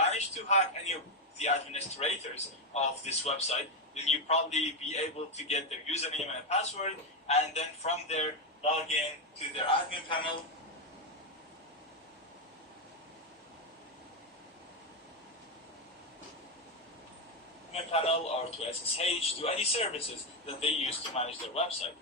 manage to hack any of the administrators of this website, then you probably be able to get their username and password, and then from there log in to their admin panel. Or to SSH, to any services that they use to manage their website.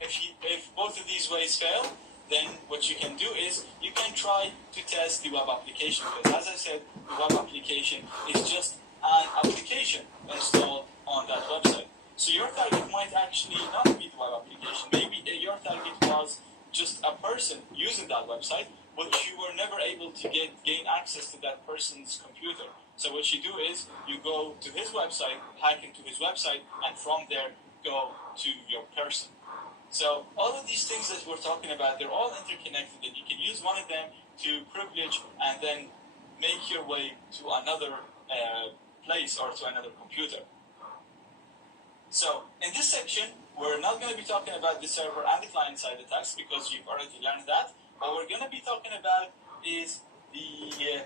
If both of these ways fail, then what you can do is you can try to test the web application, because as I said, the web application is just an application installed on that website. So your target might actually not be the web application. Maybe your target was just a person using that website, but you were never able to gain access to that person's computer. So what you do is you go to his website, hack into his website, and from there go to your person. So all of these things that we're talking about, they're all interconnected, and you can use one of them to privilege and then make your way to another place or to another computer. So in this section, we're not going to be talking about the server and the client-side attacks because you've already learned that. What we're going to be talking about is the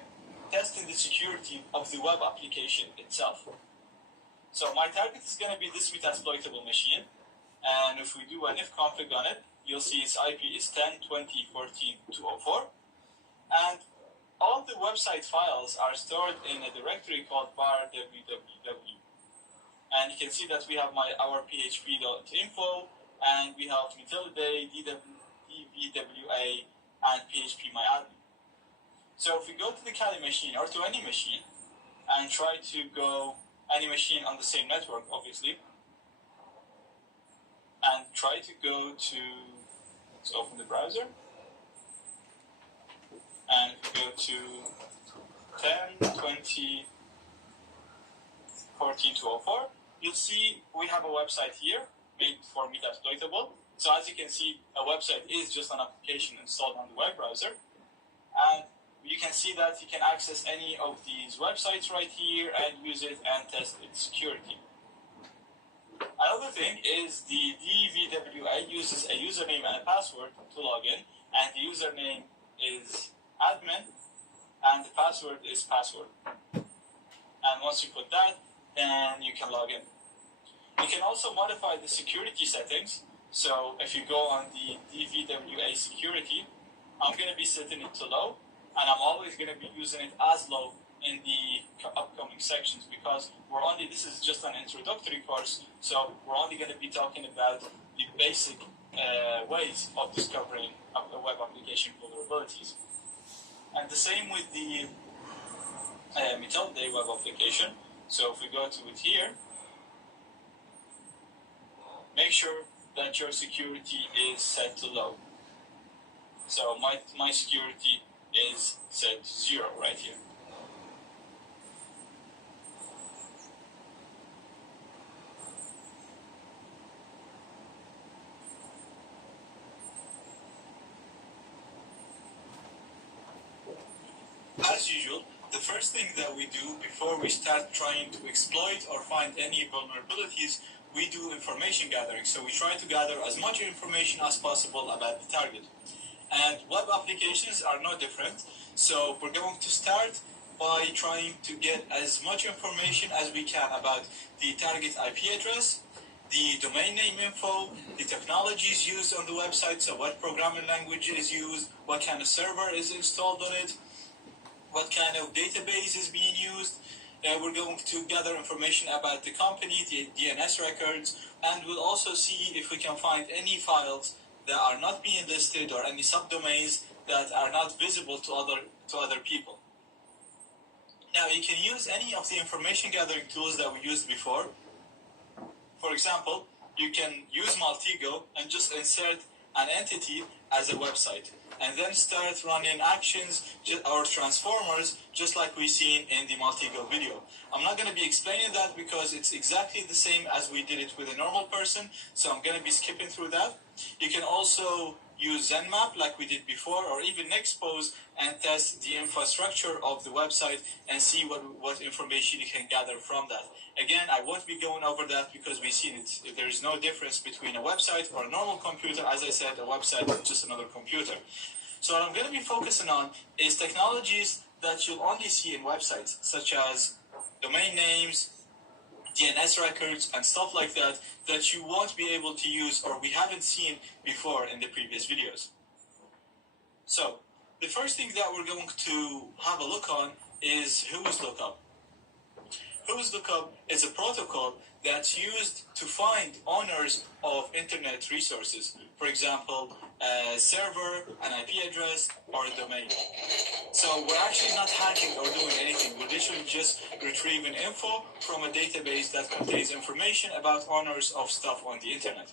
testing the security of the web application itself. So my target is going to be this Metasploitable machine, and if we do an if config on it, you'll see its IP is 10.20.14.204, and all the website files are stored in a directory called var www. And you can see that we have our php.info, and we have utility, dbwa, and phpMyAdmin. So if we go to the Kali machine, or to any machine, and try to go any machine on the same network, obviously, and try to go to, let's open the browser, and if we go to 10.20.14.204, you'll see we have a website here made for Metasploitable. So as you can see, a website is just an application installed on the web browser, and you can see that you can access any of these websites right here and use it and test its security. Another thing is the DVWA uses a username and a password to log in, and the username is admin and the password is password. And once you put that, then you can log in. You can also modify the security settings. So if you go on the DVWA security, I'm going to be setting it to low, and I'm always going to be using it as low in the upcoming sections, because this is just an introductory course, so we're only going to be talking about the basic ways of discovering a web application vulnerabilities. And the same with the Metalday web application. So if we go to it here, make sure that your security is set to low. So my security is set to 0 right here. As usual, the first thing that we do before we start trying to exploit or find any vulnerabilities, we do information gathering. So we try to gather as much information as possible about the target. And web applications are no different. So we're going to start by trying to get as much information as we can about the target IP address, the domain name info, the technologies used on the website, so what programming language is used, what kind of server is installed on it, what kind of database is being used. We're going to gather information about the company, the DNS records, and we'll also see if we can find any files that are not being listed or any subdomains that are not visible to other people. Now, you can use any of the information gathering tools that we used before. For example, you can use Maltego and just insert an entity as a website, and then start running actions or transformers just like we've seen in the Maltego video. I'm not going to be explaining that because it's exactly the same as we did it with a normal person, so I'm going to be skipping through that. You can also use ZenMap like we did before, or even Nexpose, and test the infrastructure of the website and see what information you can gather from that. Again, I won't be going over that because we've seen it. There is no difference between a website or a normal computer. As I said, a website is just another computer. So what I'm going to be focusing on is technologies that you'll only see in websites, such as domain names, DNS records, and stuff like that, that you won't be able to use or we haven't seen before in the previous videos. So, the first thing that we're going to have a look on is WhoisLookup. WhoisLookup is a protocol that's used to find owners of internet resources. For example, a server, an IP address, or a domain. So we're actually not hacking or doing anything. We're literally just retrieving info from a database that contains information about owners of stuff on the internet.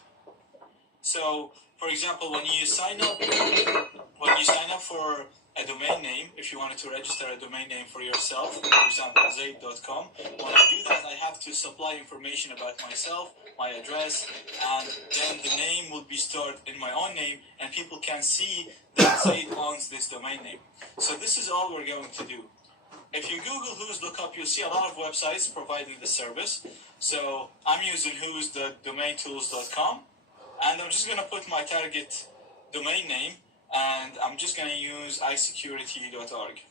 So, for example, when you sign up for a domain name, if you wanted to register a domain name for yourself, for example, zaid.com, when I do that, I have to supply information about myself, my address, and then the name will be stored in my own name, and people can see that Zaid owns this domain name. So this is all we're going to do. If you Google WhoisLookup, you'll see a lot of websites providing this service. So I'm using whos.domaintools.com, and I'm just going to put my target domain name, and I'm just going to use isecurity.org.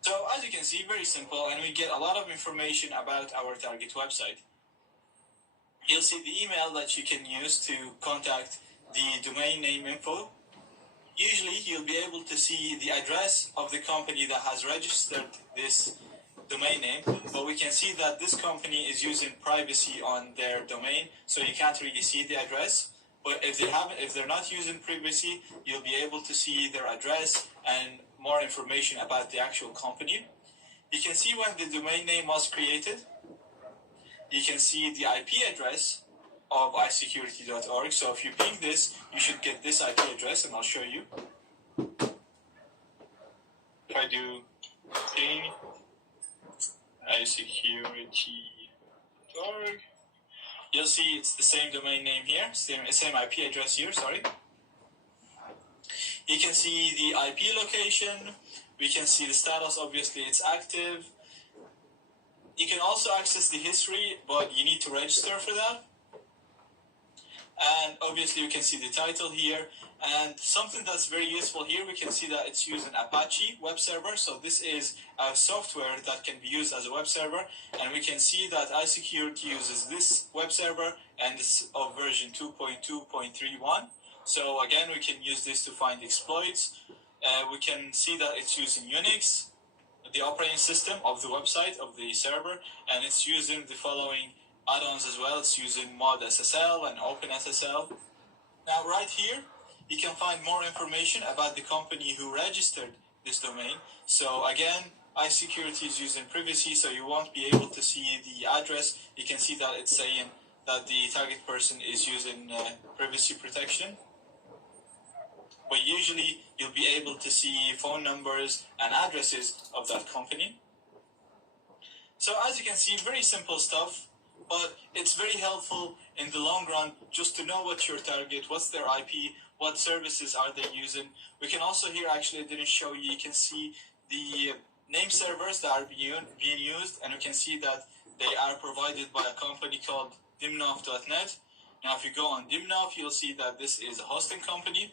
So as you can see, very simple, and we get a lot of information about our target website. You'll see the email that you can use to contact the domain name info. Usually you'll be able to see the address of the company that has registered this domain name, but we can see that this company is using privacy on their domain, so you can't really see the address. But if they're not using privacy, you'll be able to see their address and more information about the actual company. You can see when the domain name was created. You can see the IP address of isecurity.org. So if you ping this, you should get this IP address, and I'll show you. If I do ping isecurity.org, you'll see it's the same domain name here, same IP address here, sorry. You can see the IP location, we can see the status, obviously it's active. You can also access the history, but you need to register for that. And obviously you can see the title here, and something that's very useful here, we can see that it's using Apache web server. So this is a software that can be used as a web server, and we can see that iSecurity uses this web server, and it's of version 2.2.31. So again, we can use this to find exploits. We can see that it's using Unix, the operating system of the website, of the server, and it's using the following add-ons as well. It's using mod SSL and OpenSSL. Now right here, you can find more information about the company who registered this domain. So again, iSecurity is using privacy, so you won't be able to see the address. You can see that it's saying that the target person is using privacy protection. But usually you'll be able to see phone numbers and addresses of that company. So as you can see, very simple stuff, but it's very helpful in the long run just to know what's your target, what's their IP, what services are they using. We can also here, actually I didn't show you, you can see the name servers that are being used, and we can see that they are provided by a company called dimnov.net. Now if you go on Dimnov, you'll see that this is a hosting company.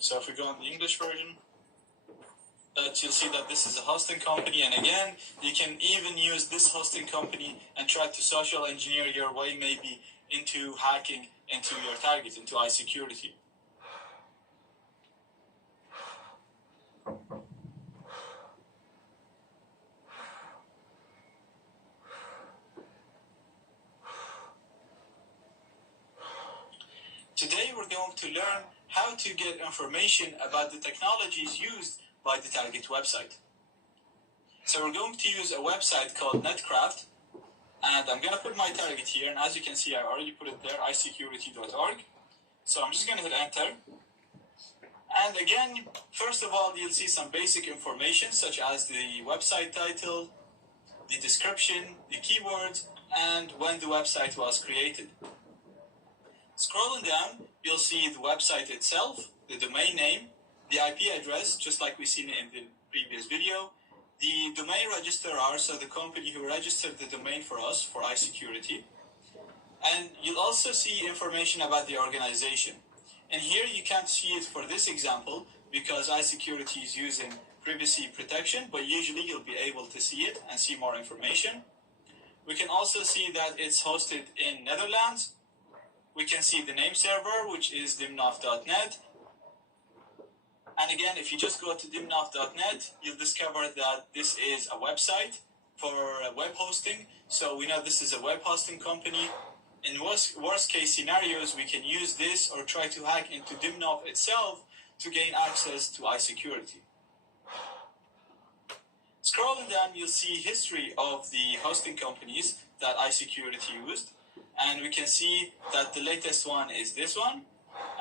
So if we go on the English version, you'll see that this is a hosting company, and again, you can even use this hosting company and try to social engineer your way maybe into hacking into your target, into iSecurity. Today we're going to learn how to get information about the technologies used by the target website. So we're going to use a website called Netcraft, and I'm going to put my target here, and as you can see I already put it there, isecurity.org. So I'm just going to hit enter. And again, first of all, you'll see some basic information such as the website title, the description, the keywords, and when the website was created. Scrolling down, you'll see the website itself, the domain name, the IP address, just like we've seen in the previous video, the domain registrar, so the company who registered the domain for us, for iSecurity, And you'll also see information about the organization. And here you can't see it for this example because iSecurity is using privacy protection, but usually you'll be able to see it and see more information. We can also see that it's hosted in Netherlands. We can see the name server, which is dimnof.net. And again, if you just go to dimnof.net, you'll discover that this is a website for web hosting. So we know this is a web hosting company. In worst case scenarios, we can use this or try to hack into Dimnof itself to gain access to iSecurity. Scrolling down, you'll see history of the hosting companies that iSecurity used. And we can see that the latest one is this one,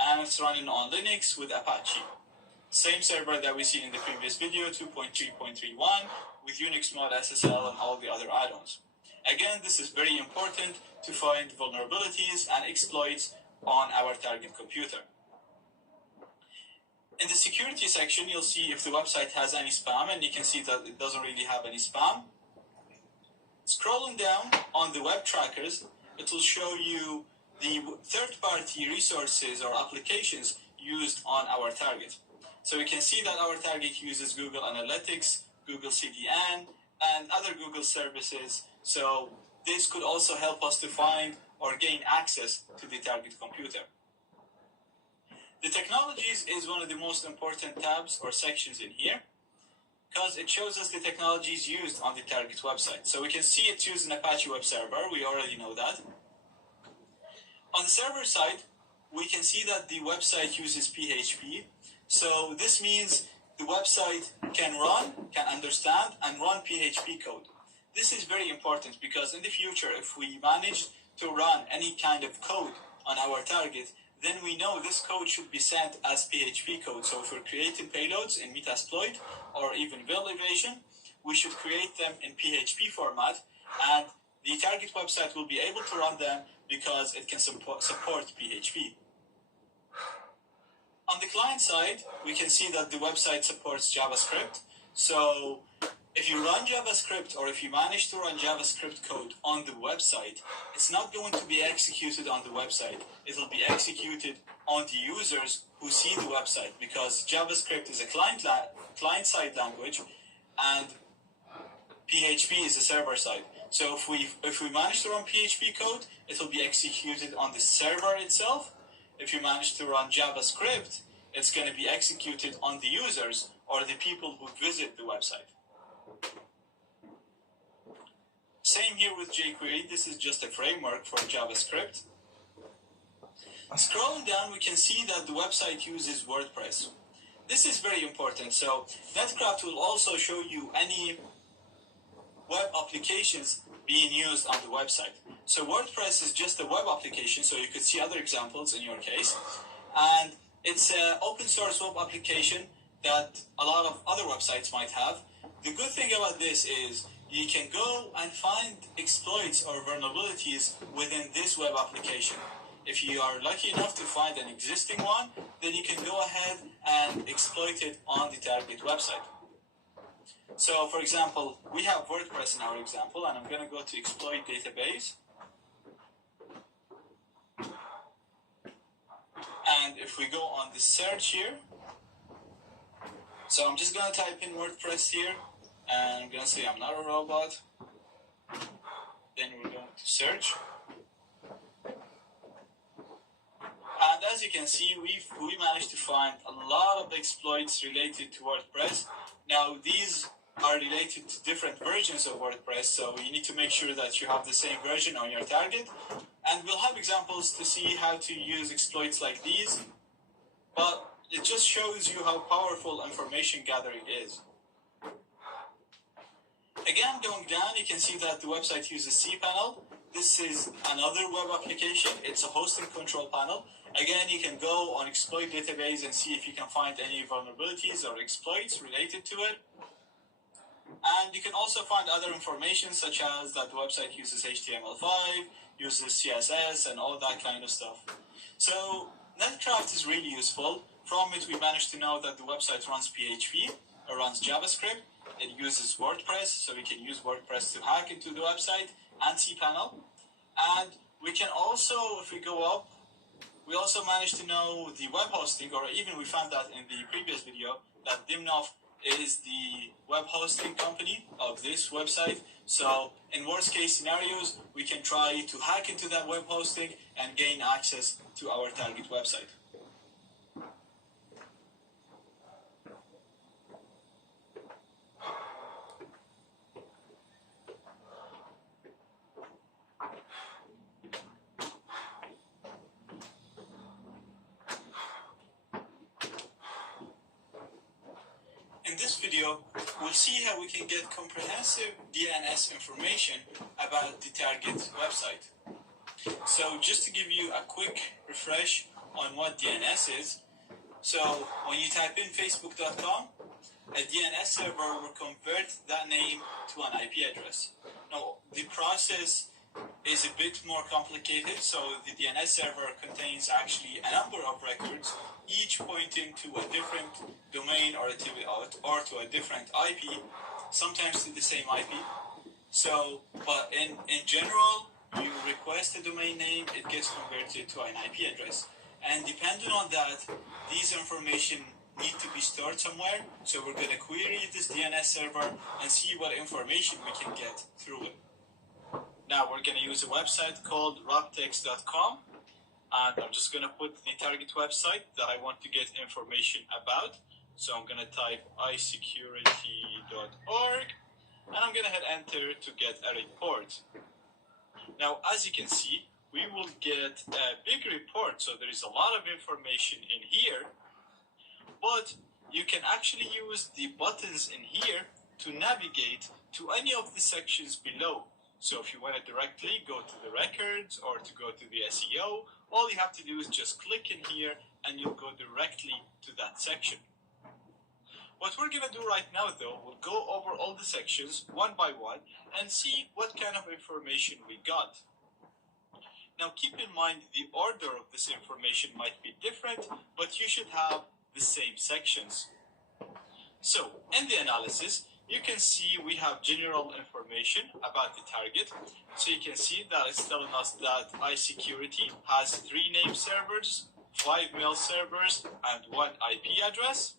and it's running on Linux with Apache. Same server that we see in the previous video, 2.3.31, with Unix mod SSL and all the other add-ons. Again, this is very important to find vulnerabilities and exploits on our target computer. In the security section, you'll see if the website has any spam, and you can see that it doesn't really have any spam. Scrolling down on the web trackers, it will show you the third-party resources or applications used on our target. So we can see that our target uses Google Analytics, Google CDN, and other Google services. So this could also help us to find or gain access to the target computer. The technologies is one of the most important tabs or sections in here because it shows us the technologies used on the target website. So we can see it's using Apache web server. We already know that. On the server side, we can see that the website uses PHP. So this means the website can understand and run PHP code. This is very important because in the future, if we manage to run any kind of code on our target, then we know this code should be sent as PHP code. So if we're creating payloads in Metasploit or even Veil Evasion, we should create them in PHP format, and the target website will be able to run them because it can support PHP. On the client side, we can see that the website supports JavaScript. So if you run JavaScript or if you manage to run JavaScript code on the website, it's not going to be executed on the website. It will be executed on the users who see the website because JavaScript is a client-side language and PHP is a server-side. So if we manage to run PHP code, it will be executed on the server itself. If you manage to run JavaScript, it's going to be executed on the users or the people who visit the website. Same here with jQuery. This is just a framework for JavaScript. Scrolling down, we can see that the website uses WordPress. This is very important. So Netcraft will also show you any web applications being used on the website. So WordPress is just a web application, so you could see other examples in your case. And it's an open source web application that a lot of other websites might have. The good thing about this is you can go and find exploits or vulnerabilities within this web application. If you are lucky enough to find an existing one, then you can go ahead and exploit it on the target website. So, for example, we have WordPress in our example, and I'm going to go to exploit database. And if we go on the search here, so I'm just going to type in WordPress here, and I'm going to say I'm not a robot. Then we're going to search. And as you can see, we managed to find a lot of exploits related to WordPress. Now, these are related to different versions of WordPress, so you need to make sure that you have the same version on your target. And we'll have examples to see how to use exploits like these, but it just shows you how powerful information gathering is. Again, going down, you can see that the website uses cPanel. This is another web application. It's a hosting control panel. Again, you can go on exploit database and see if you can find any vulnerabilities or exploits related to it. And you can also find other information such as that the website uses HTML5, uses CSS, and all that kind of stuff. So Netcraft is really useful. From it, we managed to know that the website runs PHP, or runs JavaScript. It uses WordPress, so we can use WordPress to hack into the website, and cPanel. And We can also, if we go up, we also managed to know the web hosting, or even we found that in the previous video, that Dimnov is the web hosting company of this website. So in worst case scenarios, we can try to hack into that web hosting and gain access to our target website. In this video, we'll see how we can get comprehensive DNS information about the target website. So just to give you a quick refresh on what DNS is, so when you type in facebook.com, a DNS server will convert that name to an IP address. Now, the process is a bit more complicated, so the DNS server contains actually a number of records, each pointing to a different domain or to a different IP, sometimes to the same IP. So, but in general, you request a domain name, it gets converted to an IP address. And depending on that, these information need to be stored somewhere. So we're going to query this DNS server and see what information we can get through it. Now we're going to use a website called robtex.com, and I'm just going to put the target website that I want to get information about. So I'm going to type isecurity.org, and I'm going to hit enter to get a report. Now, as you can see, we will get a big report, so there is a lot of information in here, but you can actually use the buttons in here to navigate to any of the sections below. So if you want to directly go to the records or to go to the SEO, all you have to do is just click in here and you'll go directly to that section. What we're going to do right now, though, we'll go over all the sections one by one and see what kind of information we got. Now keep in mind the order of this information might be different, but you should have the same sections. So in the analysis, you can see we have general information about the target. So you can see that it's telling us that iSecurity has 3 name servers, 5 mail servers, and 1 IP address.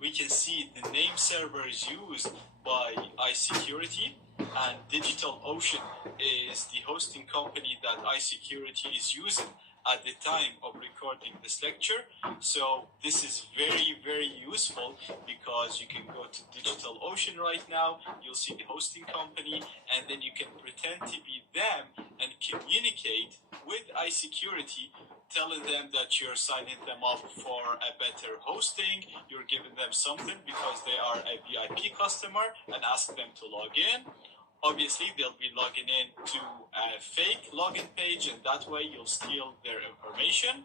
We can see the name servers used by iSecurity, and DigitalOcean is the hosting company that iSecurity is using at the time of recording this lecture. So this is very, very useful because you can go to DigitalOcean right now, you'll see the hosting company, and then you can pretend to be them and communicate with iSecurity, telling them that you're signing them up for a better hosting, you're giving them something because they are a VIP customer, and ask them to log in. Obviously, they'll be logging in to a fake login page, and that way you'll steal their information.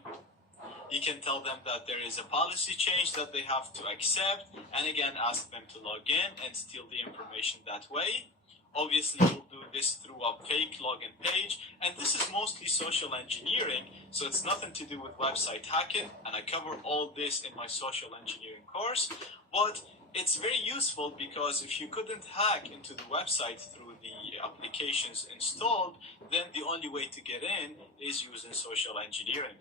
You can tell them that there is a policy change that they have to accept, and again, ask them to log in and steal the information that way. Obviously, you'll do this through a fake login page, and this is mostly social engineering, so it's nothing to do with website hacking, and I cover all this in my social engineering course, but it's very useful because if you couldn't hack into the website through the applications installed, then the only way to get in is using social engineering.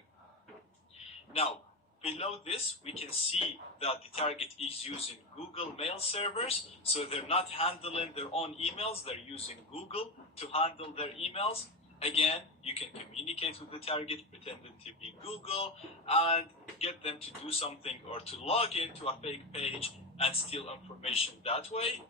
Now, below this, we can see that the target is using Google Mail servers, so they're not handling their own emails, they're using Google to handle their emails. Again, you can communicate with the target pretending to be Google and get them to do something or to log into a fake page and steal information that way.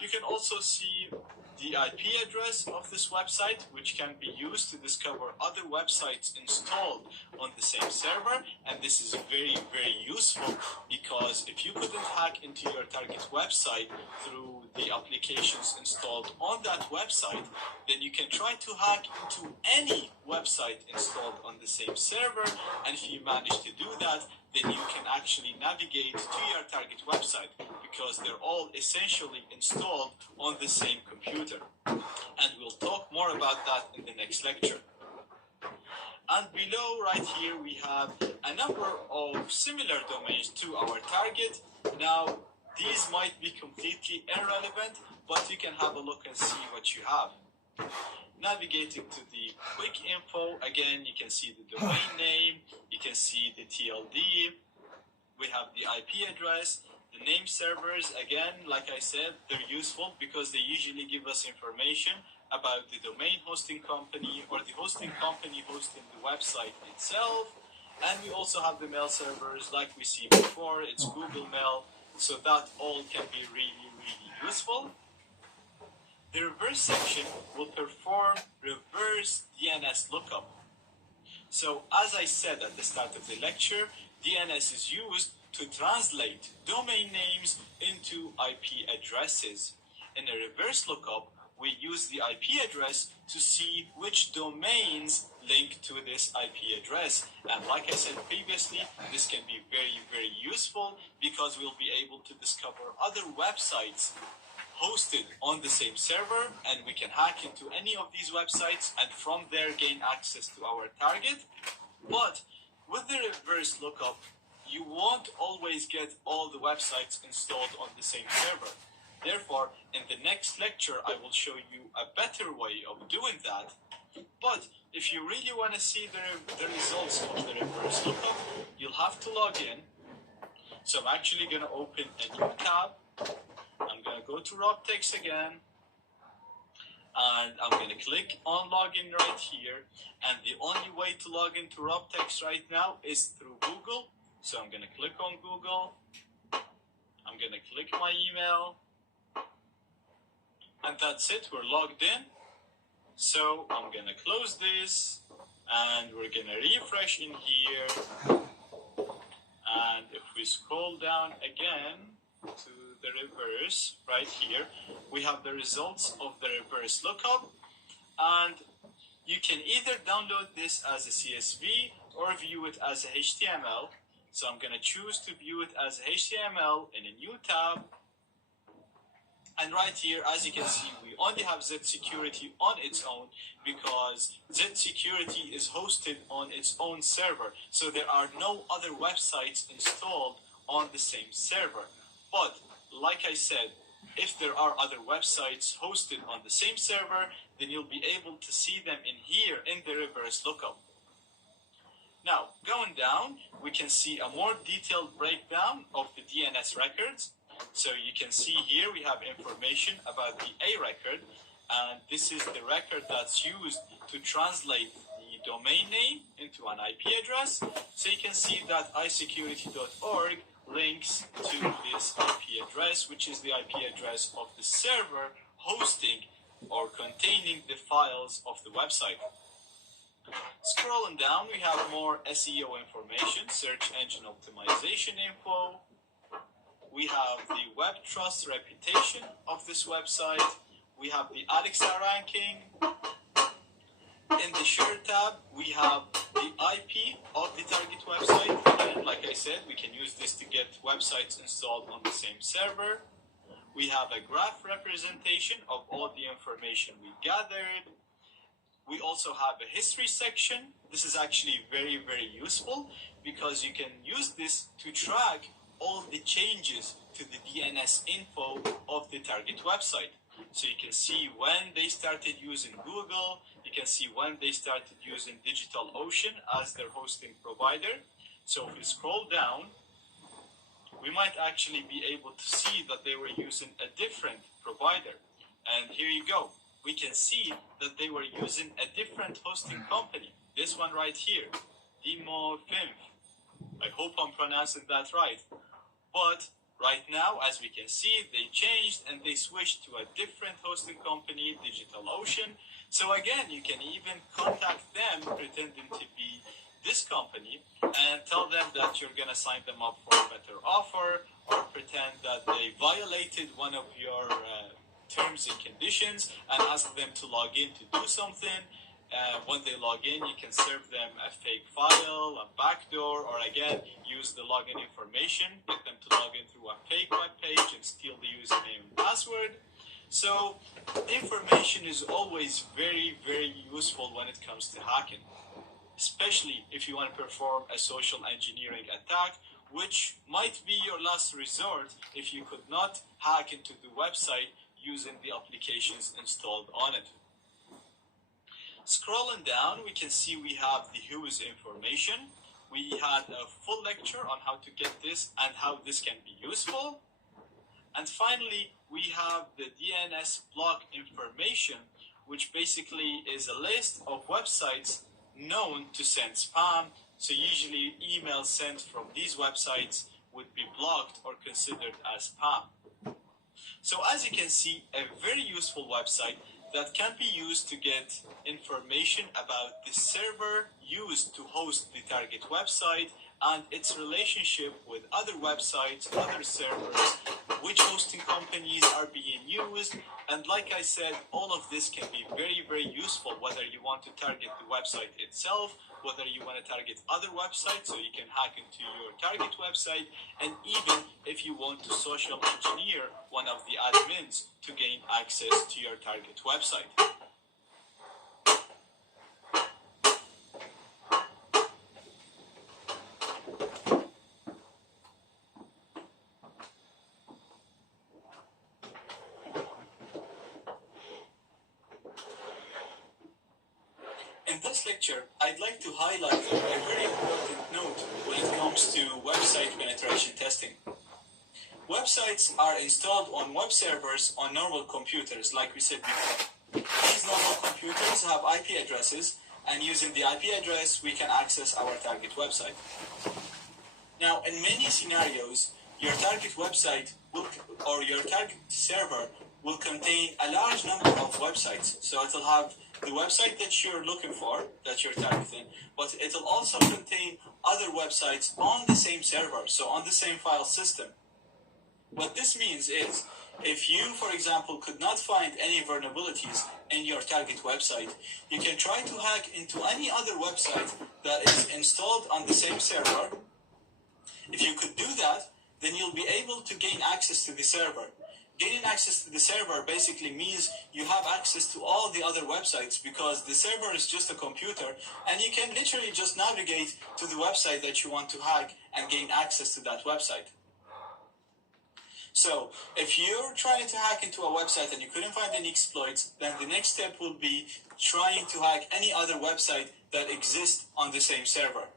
You can also see the IP address of this website, which can be used to discover other websites installed on the same server, and this is very, very useful because if you couldn't hack into your target website through the applications installed on that website, then you can try to hack into any website installed on the same server, and if you manage to do that, then you can actually navigate to your target website because they're all essentially installed on the same computer. And we'll talk more about that in the next lecture. And below right here we have a number of similar domains to our target. Now these might be completely irrelevant, but you can have a look and see what you have. navigating to the quick info, again, you can see the domain name, you can see the TLD, we have the IP address, the name servers. Again, like I said, they're useful because they usually give us information about the domain hosting company or the hosting company hosting the website itself. And we also have the mail servers like we see before, it's Google Mail, so that all can be really, really useful. The reverse section will perform reverse DNS lookup. So as I said at the start of the lecture, DNS is used to translate domain names into IP addresses. In a reverse lookup, we use the IP address to see which domains link to this IP address. And like I said previously, this can be very, very useful because we'll be able to discover other websites hosted on the same server, and we can hack into any of these websites and from there gain access to our target. But with the reverse lookup, you won't always get all the websites installed on the same server. Therefore, in the next lecture, I will show you a better way of doing that. But if you really want to see the results of the reverse lookup, you'll have to log in. So I'm actually going to open a new tab. I'm going to go to Robtex again. And I'm going to click on login right here. And the only way to log into Robtex right now is through Google. So I'm going to click on Google. I'm going to click my email. And that's it, we're logged in. So I'm going to close this. And we're going to refresh in here. And if we scroll down again to the reverse right here, we have the results of the reverse lookup. And you can either download this as a CSV or view it as a HTML. So I'm going to choose to view it as HTML in a new tab. And right here, as you can see, we only have Z Security on its own because Z Security is hosted on its own server. So there are no other websites installed on the same server. But like I said, if there are other websites hosted on the same server, then you'll be able to see them in here in the reverse lookup. Now, going down, we can see a more detailed breakdown of the DNS records. So you can see here we have information about the A record, and this is the record that's used to translate the domain name into an IP address. So you can see that isecurity.org links to this IP address, which is the IP address of the server hosting or containing the files of the website. Scrolling down, we have more SEO information, search engine optimization info. We have the web trust reputation of this website. We have the Alexa ranking. In the share tab, we have the IP of the target website. Again, like I said, we can use this to get websites installed on the same server. We have a graph representation of all the information we gathered. We also have a history section. This is actually very, very useful because you can use this to track all the changes to the DNS info of the target website. So you can see when they started using Google, you can see when they started using DigitalOcean as their hosting provider. So if we scroll down, we might actually be able to see that they were using a different provider. And here you go. We can see that they were using a different hosting company. This one right here, DemoFinf. I hope I'm pronouncing that right. But right now, as we can see, they changed and they switched to a different hosting company, DigitalOcean. So again, you can even contact them pretending to be this company and tell them that you're going to sign them up for a better offer, or pretend that they violated one of your terms and conditions and ask them to log in to do something. When they log in, you can serve them a fake file, a backdoor, or again, use the login information, get them to log in through a fake web page and steal the username and password. So information is always very, very useful when it comes to hacking, especially if you want to perform a social engineering attack, which might be your last resort if you could not hack into the website using the applications installed on it. Scrolling down, we can see we have the who's information. We had a full lecture on how to get this and how this can be useful. And finally, we have the DNS block information, which basically is a list of websites known to send spam. So usually emails sent from these websites would be blocked or considered as spam. So as you can see, a very useful website that can be used to get information about the server used to host the target website and its relationship with other websites, other servers, which hosting companies are being used. And like I said, all of this can be very, very useful, whether you want to target the website itself, whether you want to target other websites so you can hack into your target website, and even if you want to social engineer one of the admins to gain access to your target website. In this lecture, I'd like to highlight a very important note when it comes to website penetration testing. Websites are installed on web servers on normal computers, like we said before. These normal computers have IP addresses, and using the IP address, we can access our target website. Now, in many scenarios, your target website or your target server will contain a large number of websites. So it'll have the website that you're looking for, that you're targeting, but it'll also contain other websites on the same server, so on the same file system. What this means is, if you, for example, could not find any vulnerabilities in your target website, you can try to hack into any other website that is installed on the same server. If you could do that, then you'll be able to gain access to the server. Gaining access to the server basically means you have access to all the other websites, because the server is just a computer and you can literally just navigate to the website that you want to hack and gain access to that website. So if you're trying to hack into a website and you couldn't find any exploits, then the next step will be trying to hack any other website that exists on the same server.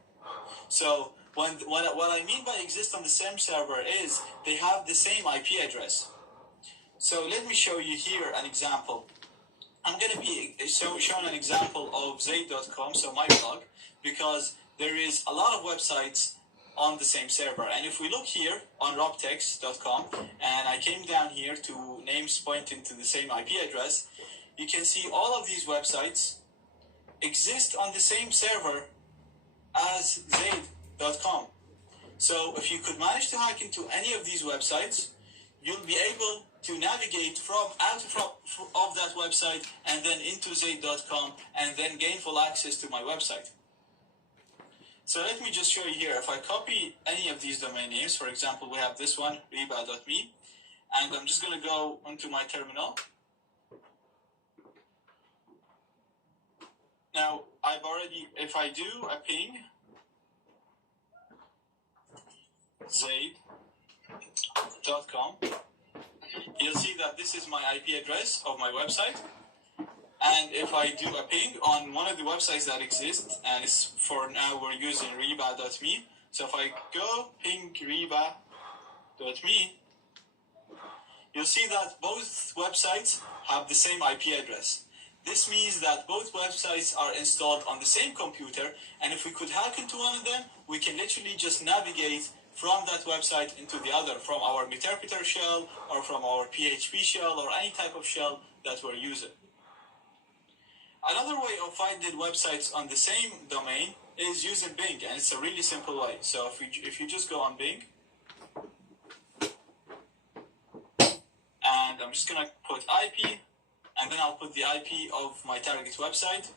So what I mean by exist on the same server is they have the same IP address. So let me show you here an example. I'm going to be showing an example of zaid.com, so my blog, because there is a lot of websites on the same server. And if we look here on robtex.com, and I came down here to names pointing to the same IP address, you can see all of these websites exist on the same server as zaid.com. So if you could manage to hack into any of these websites, you'll be able to navigate out of that website and then into zaid.com and then gain full access to my website. So let me just show you here. If I copy any of these domain names, for example, we have this one, reba.me, and I'm just going to go onto my terminal. Now, if I do a ping, zaid.com, you'll see that this is my IP address of my website. And if I do a ping on one of the websites that exist, and it's for now we're using reba.me, so if I go ping reba.me, you'll see that both websites have the same IP address. This means that both websites are installed on the same computer, and if we could hack into one of them, we can literally just navigate from that website into the other, from our Meterpreter shell or from our PHP shell or any type of shell that we're using. Another way of finding websites on the same domain is using Bing, and it's a really simple way. So if you just go on Bing, and I'm just going to put IP, and then I'll put the IP of my target website.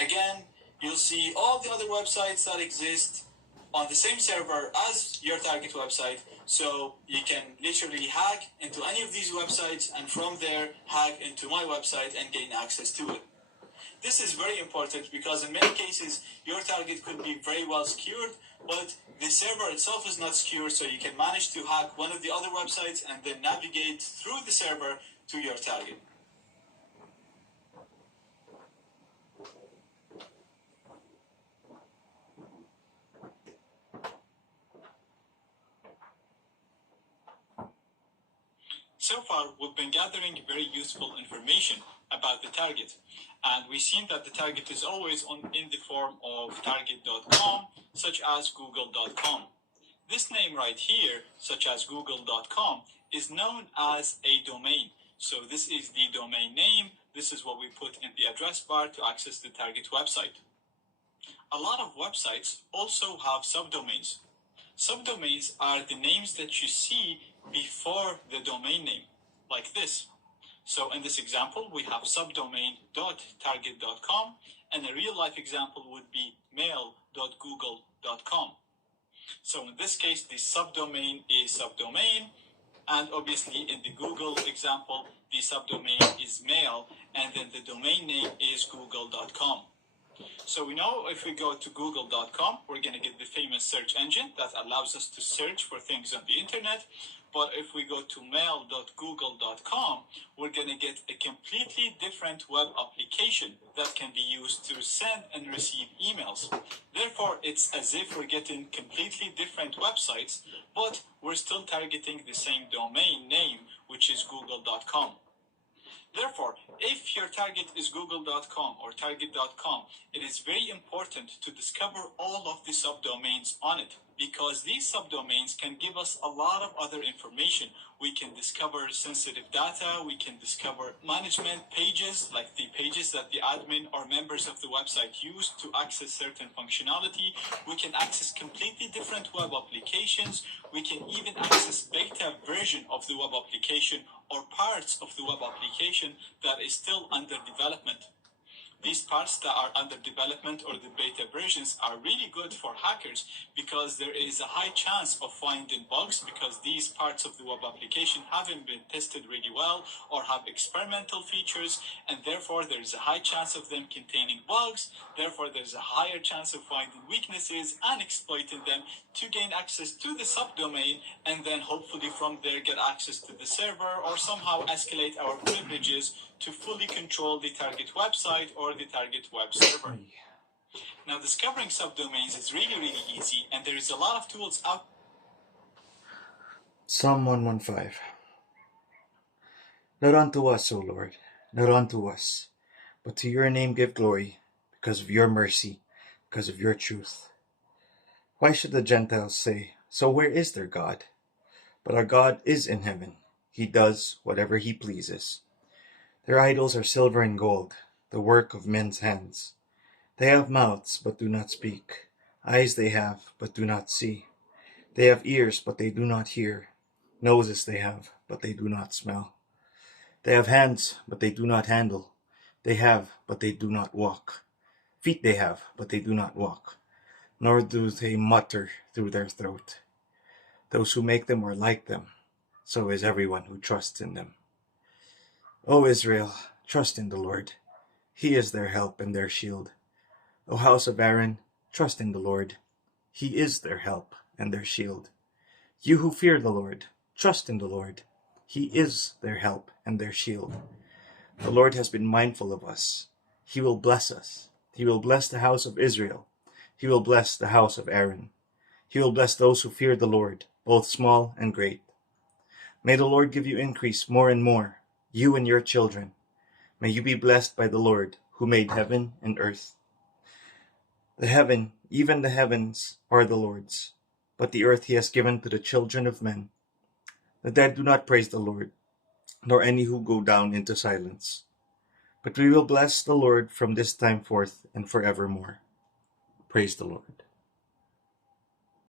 Again, you'll see all the other websites that exist on the same server as your target website, so you can literally hack into any of these websites and from there hack into my website and gain access to it. This is very important because in many cases your target could be very well secured, but the server itself is not secure, so you can manage to hack one of the other websites and then navigate through the server to your target. So far, we've been gathering very useful information about the target, and we've seen that the target is always in the form of target.com, such as google.com. This name right here, such as google.com, is known as a domain. So this is the domain name. This is what we put in the address bar to access the target website. A lot of websites also have subdomains. Subdomains are the names that you see before the domain name, like this. So in this example, we have subdomain.target.com, and a real life example would be mail.google.com. So in this case, the subdomain is subdomain, and obviously in the Google example, the subdomain is mail, and then the domain name is google.com. So we know if we go to google.com, we're going to get the famous search engine that allows us to search for things on the internet. But if we go to mail.google.com, we're going to get a completely different web application that can be used to send and receive emails. Therefore, it's as if we're getting completely different websites, but we're still targeting the same domain name, which is google.com. Therefore, if your target is google.com or target.com, it is very important to discover all of the subdomains on it, because these subdomains can give us a lot of other information. We can discover sensitive data, we can discover management pages, like the pages that the admin or members of the website use to access certain functionality. We can access completely different web applications. We can even access beta version of the web application or parts of the web application that is still under development. These parts that are under development or the beta versions are really good for hackers, because there is a high chance of finding bugs, because these parts of the web application haven't been tested really well or have experimental features, and therefore there is a high chance of them containing bugs. Therefore there's a higher chance of finding weaknesses and exploiting them to gain access to the subdomain, and then hopefully from there get access to the server or somehow escalate our privileges to fully control the target website or the target web server. Now, discovering subdomains is really easy, and there is a lot of tools out. Psalm 115. Not unto us, O Lord, not unto us, but to your name give glory, because of your mercy, because of your truth. Why should the Gentiles say, so where is their God? But our God is in heaven. He does whatever he pleases. Their idols are silver and gold, the work of men's hands. They have mouths, but do not speak. Eyes they have, but do not see. They have ears, but they do not hear. Noses they have, but they do not smell. They have hands, but they do not handle. They have, but they do not walk. Feet they have, but they do not walk. Nor do they mutter through their throat. Those who make them are like them. So is everyone who trusts in them. O Israel, trust in the Lord. He is their help and their shield. O house of Aaron, trust in the Lord. He is their help and their shield. You who fear the Lord, trust in the Lord. He is their help and their shield. The Lord has been mindful of us. He will bless us. He will bless the house of Israel. He will bless the house of Aaron. He will bless those who fear the Lord, both small and great. May the Lord give you increase more and more, you and your children. May you be blessed by the Lord, who made heaven and earth. The heaven, even the heavens, are the Lord's, but the earth he has given to the children of men. The dead do not praise the Lord, nor any who go down into silence. But we will bless the Lord from this time forth and forevermore. Praise the Lord.